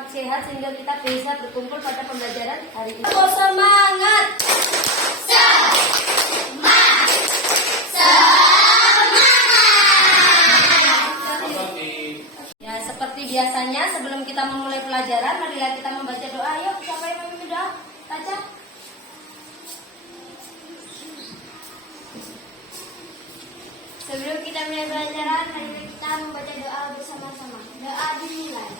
sangat sehat sehingga kita bisa berkumpul pada pembelajaran hari ini. Semangat! Ya, seperti biasanya sebelum kita memulai pelajaran, marilah kita membaca doa. Yuk, siapa yang mau doa? Baca. Sebelum kita mulai pelajaran, mari kita membaca doa bersama-sama. Doa dimulai.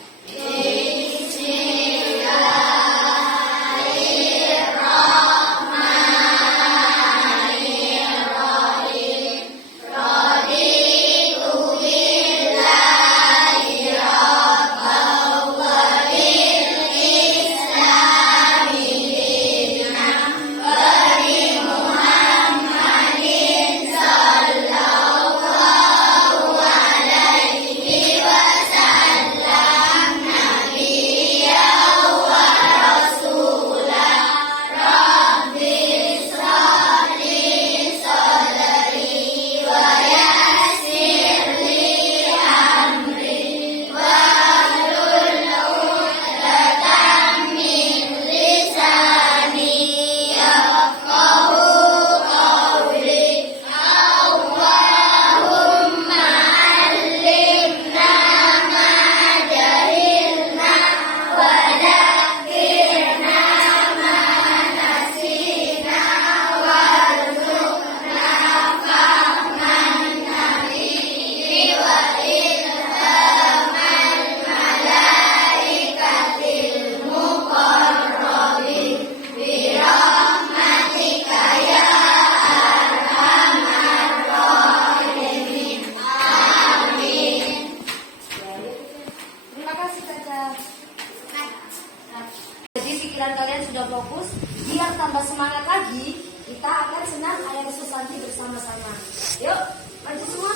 Jadi pikiran kalian sudah fokus, biar tambah semangat lagi, kita akan senam ayat Susanti bersama-sama. Yuk, maju semua.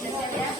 Siap ya.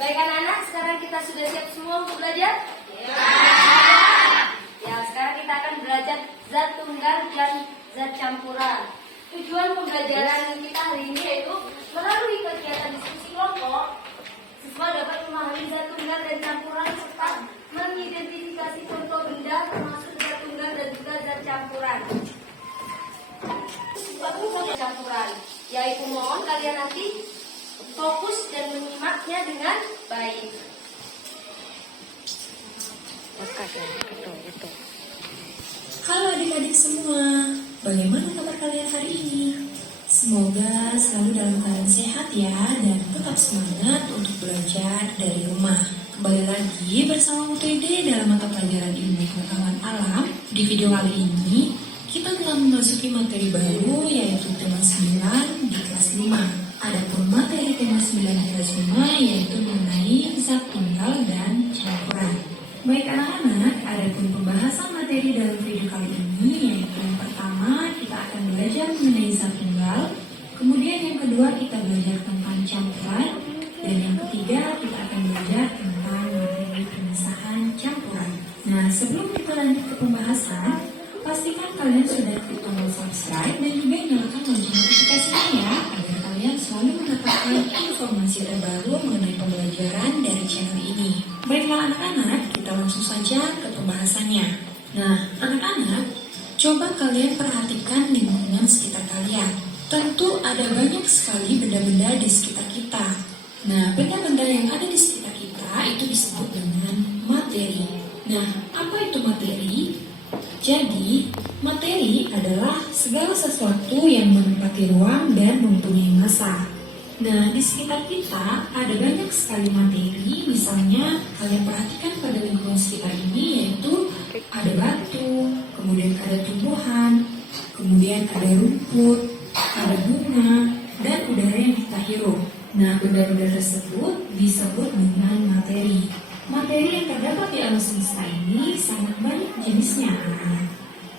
Baik anak-anak, sekarang kita sudah siap semua untuk belajar? Ya. Ya, sekarang kita akan belajar zat tunggal dan zat campuran. Tujuan pembelajaran kita hari ini yaitu Melalui kegiatan diskusi kelompok, siswa dapat memahami zat tunggal dan campuran serta mengidentifikasi contoh benda termasuk zat tunggal dan juga zat campuran. Campuran, yaitu mohon kalian nanti fokus dan menyimaknya dengan baik. Halo adik-adik semua, bagaimana kabar kalian hari ini? Semoga selalu dalam keadaan sehat ya dan tetap semangat untuk belajar dari rumah. Kembali lagi bersama UTD dalam mata pelajaran ilmu pengetahuan alam. Di video kali ini kita telah memasuki materi baru yaitu tema 9 di kelas 5. Adapun materi tema 9 di kelas 5 yaitu mengenai zat tunggal dan campuran. Baik anak-anak, adapun pembahasan materi dalam video kali ini yaitu yang pertama kita akan belajar mengenai zat tunggal, kemudian yang kedua kita belajar tentang campuran, dan yang ketiga kita akan belajar tentang materi pemisahan campuran. Nah, sebelum kita lanjut ke pembahasan, pastikan kalian sudah klik tombol subscribe dan juga nyalakan lonceng notifikasinya ya, agar kalian selalu mendapatkan informasi terbaru mengenai pembelajaran dari channel ini. Baiklah anak-anak, kita langsung saja ke pembahasannya. Nah, anak-anak, coba kalian perhatikan lingkungan sekitar kalian. Tentu ada banyak sekali benda-benda di sekitar kita. Nah, benda-benda yang ada di sekitar kita itu disebut dengan materi. Nah, apa itu materi? Jadi, materi adalah segala sesuatu yang menempati ruang dan mempunyai massa. Nah, di sekitar kita ada banyak sekali materi, misalnya kalian perhatikan pada lingkungan sekitar ini yaitu ada batu, kemudian ada tumbuhan, kemudian ada rumput, ada bunga, dan udara yang kita hirup. Nah, benda-benda tersebut disebut dengan materi. Materi yang terdapat di alam semesta ini sangat banyak jenisnya.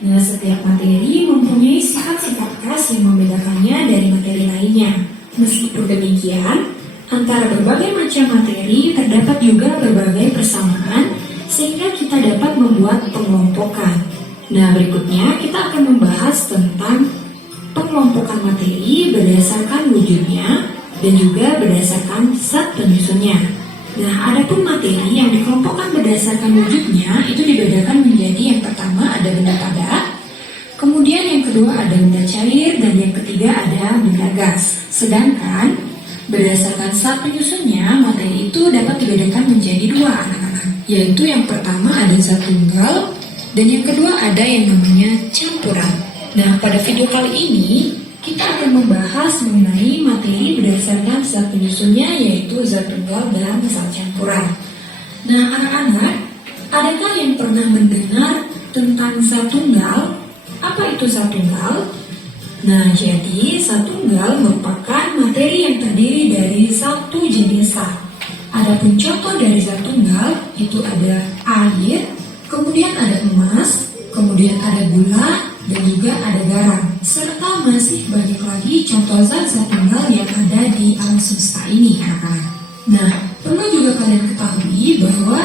Nah, setiap materi mempunyai sifat-sifat khas yang membedakannya dari materi lainnya. Meskipun demikian, antara berbagai macam materi terdapat juga berbagai persamaan sehingga kita dapat membuat pengelompokan. Nah, berikutnya kita akan membahas tentang pengelompokan materi berdasarkan wujudnya dan juga berdasarkan zat penyusunnya. Nah, adapun materi yang dikelompokkan berdasarkan wujudnya itu dibedakan menjadi yang pertama ada benda padat, kemudian yang kedua ada benda cair, dan yang ketiga ada benda gas. Sedangkan berdasarkan zat penyusunnya, materi itu dapat dibedakan menjadi dua anak-anak, yaitu yang pertama ada zat tunggal dan yang kedua ada yang namanya campuran. Nah, pada video kali ini kita akan membahas mengenai materi berdasarkan zat penyusunnya yaitu zat tunggal dan zat campuran. Nah, anak-anak, adakah yang pernah mendengar tentang zat tunggal? Apa itu zat tunggal? Nah, jadi zat tunggal merupakan materi yang terdiri dari satu jenis zat. Adapun contoh dari zat tunggal itu ada air, kemudian ada emas, kemudian ada gula, dan juga ada garam. Serta masih banyak lagi contoh zat-zat tunggal yang ada di alam semesta ini, anak-anak. Nah, perlu juga kalian ketahui bahwa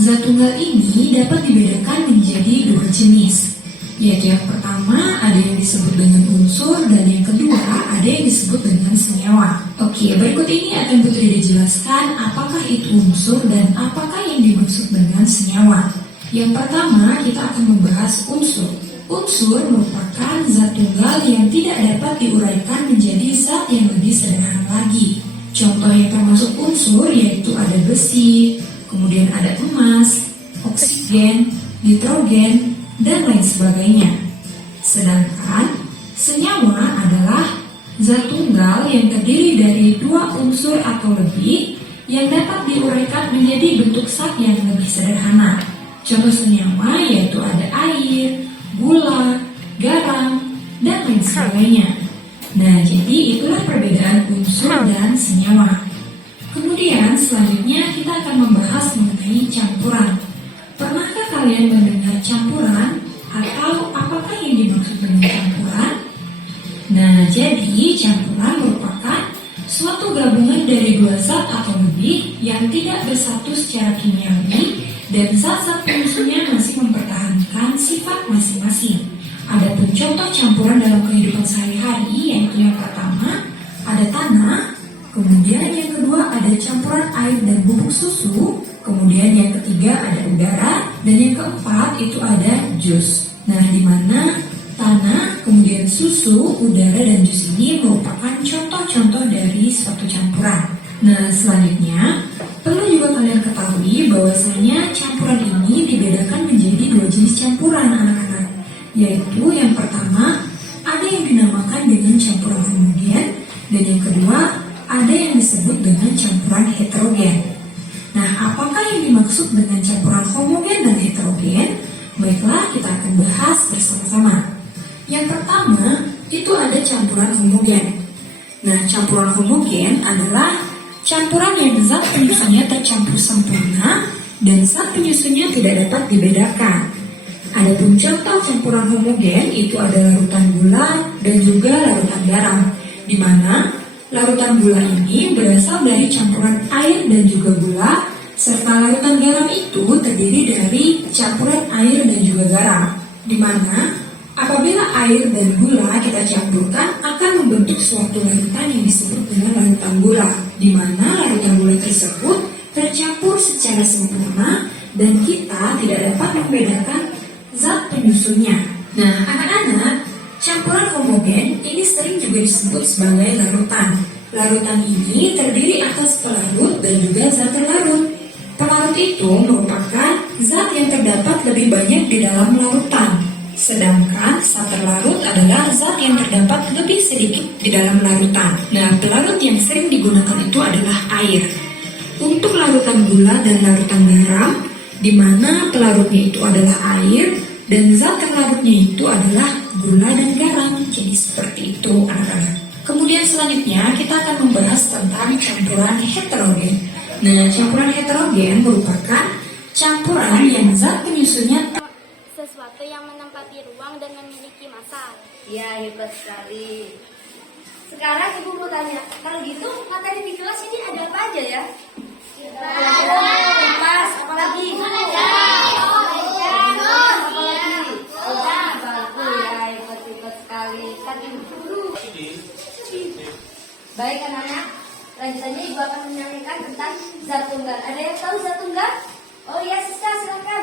zat tunggal ini dapat dibedakan menjadi dua jenis. Yaitu yang pertama ada yang disebut dengan unsur dan yang kedua ada yang disebut dengan senyawa. Oke, berikut ini akan Putri dijelaskan apakah itu unsur dan apakah yang dimaksud dengan senyawa. Yang pertama kita akan membahas unsur. Unsur merupakan zat tunggal yang tidak dapat diuraikan menjadi zat yang lebih sederhana lagi. Contoh yang termasuk unsur yaitu ada besi, kemudian ada emas, oksigen, nitrogen, dan lain sebagainya. Sedangkan senyawa adalah zat tunggal yang terdiri dari dua unsur atau lebih yang dapat diuraikan menjadi bentuk zat yang lebih sederhana. Contoh senyawa yaitu ada air, gula, garam, dan lain sebagainya. Nah, jadi itulah perbedaan unsur dan senyawa. Kemudian selanjutnya kita akan membahas mengenai campuran. Pernahkah kalian mendengar campuran atau apakah yang dimaksud dengan campuran? Nah, jadi campuran merupakan suatu gabungan dari dua zat atau lebih yang tidak bersatu secara kimiawi dan zat-zat penyusunnya masih mempertahankan sifat masing-masing. Adapun contoh campuran dalam kehidupan sehari-hari yaitu yang pertama ada tanah, Kemudian yang kedua ada campuran air dan bubuk susu. Kemudian yang ketiga ada udara. Dan yang keempat itu ada jus. Nah, di mana tanah, kemudian susu, udara, dan jus ini merupakan contoh-contoh dari suatu campuran. Nah, selanjutnya perlu juga kalian ketahui bahwasanya campuran ini dibedakan menjadi dua jenis campuran anak-anak. Yaitu yang pertama ada yang dinamakan dengan campuran homogen dan yang kedua ada yang disebut dengan campuran heterogen. Nah, apakah yang dimaksud dengan campuran homogen dan heterogen? Baiklah, kita akan bahas bersama-sama. Yang pertama, itu ada campuran homogen. Nah, campuran homogen adalah campuran yang zat penyusunnya tercampur sempurna dan zat penyusunnya tidak dapat dibedakan. Adapun contoh campuran homogen itu ada larutan gula dan juga larutan garam, di mana larutan gula ini berasal dari campuran air dan juga gula, serta larutan garam itu terdiri dari campuran air dan juga garam, di mana apabila air dan gula kita campurkan akan membentuk suatu larutan yang disebut dengan larutan gula, di mana larutan gula tersebut tercampur secara sempurna dan kita tidak dapat membedakan zat penyusunnya. Nah, anak-anak, campuran homogen ini sering juga disebut sebagai larutan. Larutan ini terdiri atas pelarut dan juga zat terlarut. Pelarut itu merupakan zat yang terdapat lebih banyak di dalam larutan. Sedangkan zat terlarut adalah zat yang terdapat lebih sedikit di dalam larutan. Nah, pelarut yang sering digunakan itu adalah air. Untuk larutan gula dan larutan garam, di mana pelarutnya itu adalah air dan zat terlarutnya itu adalah gula dan garam. Jadi seperti itu anak-anak. Kemudian selanjutnya kita akan membahas tentang campuran heterogen. Nah, campuran heterogen merupakan campuran yang zat penyusunnya Sesuatu yang menempati ruang dan memiliki massa. Ya, hebat sekali. Sekarang ibu mau tanya, kalau gitu materi di kelas ini ada apa aja ya? Pas, apalagi? Apalagi? Bagus ya, hebat sekali. Kan ibu guru. Baik anak-anak, lanjutannya ibu akan menyampaikan tentang zat tunggal. Ada yang tahu zat tunggal? Oh iya, Siska, silakan.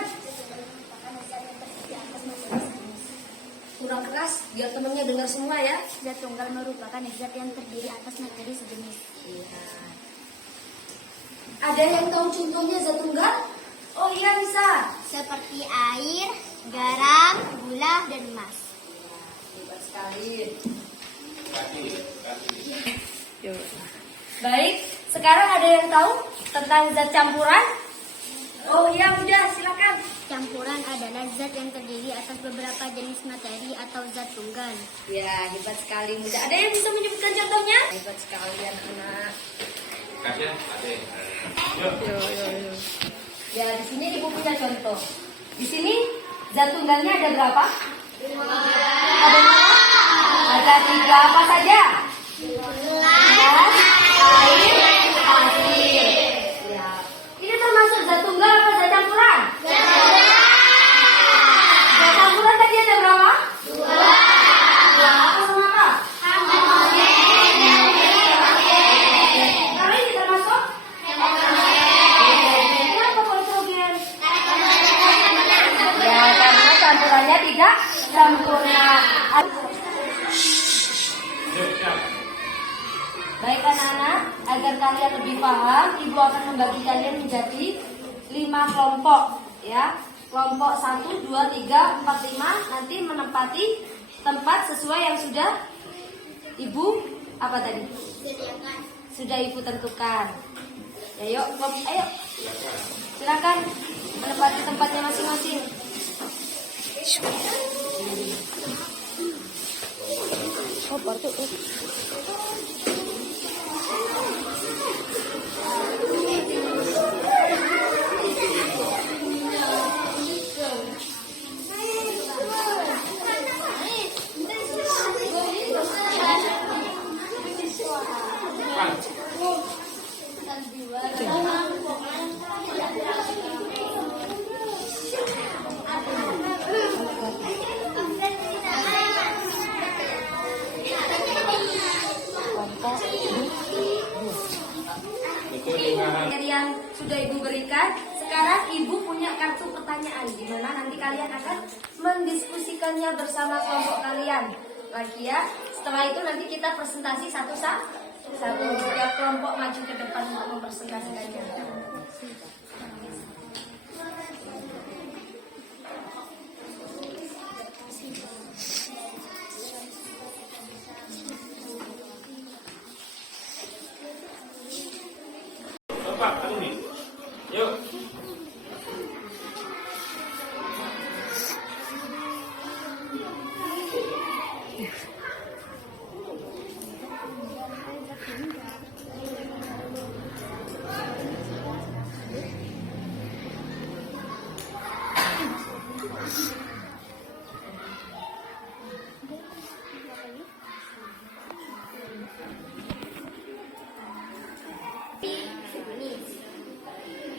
Kurang keras, biar temennya dengar semua ya. Zat tunggal merupakan zat yang terdiri atas materi sejenis. Iya. Ada yang tahu contohnya zat tunggal? Oh iya, bisa. Seperti air, garam, gula, dan emas. Hebat sekali. Baik, sekarang ada yang tahu tentang zat campuran? Oh iya, udah, silakan. Campuran adalah zat yang terdiri atas beberapa jenis materi atau zat tunggal. Ya, hebat sekali muda. Ada yang bisa menyebutkan contohnya? Hebat sekali anak-anak. Ya, di sini ibu punya contoh. Di sini zat tunggalnya ada berapa? Ada berapa? Ada 3 apa saja? Air, pasir. Ya. Ini termasuk zat tunggal apa zat campuran? Zat campuran tadi ada berapa? 2. Apa sama apa? Kalau ini termasuk? Kenapa kalau heterogen? Ya, karena campurannya tidak sempurna. Baik anak-anak, agar kalian lebih paham, ibu akan membagi kalian menjadi 5 kelompok, ya. Kelompok 1, 2, 3, 4, 5 nanti menempati tempat sesuai yang sudah ibu apa tadi? Sudah ibu tentukan. Ya, yuk, ayo. Silakan menempati tempatnya masing-masing. Oh, partu. Dari yang sudah Ibu berikan, sekarang Ibu punya kartu pertanyaan di mana nanti kalian akan mendiskusikannya bersama kelompok kalian. Lagi ya. Setelah itu nanti kita presentasi satu-satu. Setiap kelompok maju ke depan untuk mempresentasikannya. Pak, kamu nih. Yuk.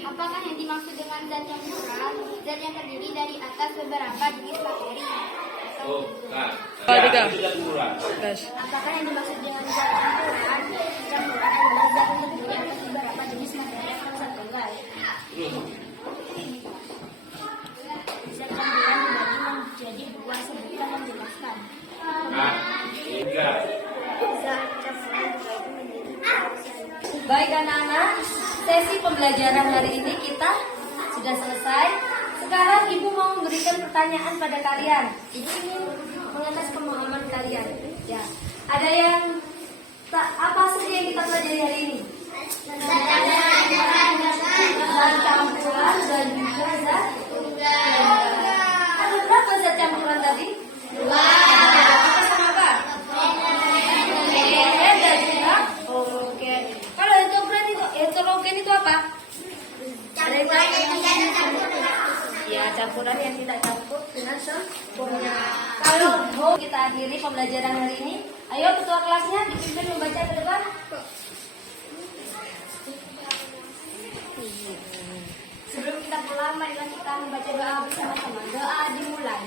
Apakah yang dimaksud dengan zat campuran? Zat yang terdiri dari atas beberapa jenis bakteri. Oh, nah. Ya, itu zat murah. Apakah yang dimaksud dengan zat campuran? Campuran adalah zat yang terdiri atas beberapa jenis bakteri yang tersebar. Zat campuran dibagi menjadi dua, sebutkan dan jelaskan. Nah, tiga. Zat campuran dibagi menjadi dua. Baik anak-anak, sesi pembelajaran hari ini kita sudah selesai. Sekarang Ibu mau memberikan pertanyaan pada kalian. Ibu ingin mengetes pemahaman kalian. Ya, ada yang apa saja yang kita pelajari hari ini? Zat campuran dan juga zat tunggal. Ada berapa zat campuran tadi? Dua. Apa sama apa? Dan juga oke. Kalau heterogen itu apa? Ya, campuran yang tidak campur dengan sempurna. Kalau kita akhiri pembelajaran hari ini, ayo ketua kelasnya dipimpin membaca ke depan. Sebelum kita pulang, marilah kita membaca doa bersama-sama. Doa dimulai.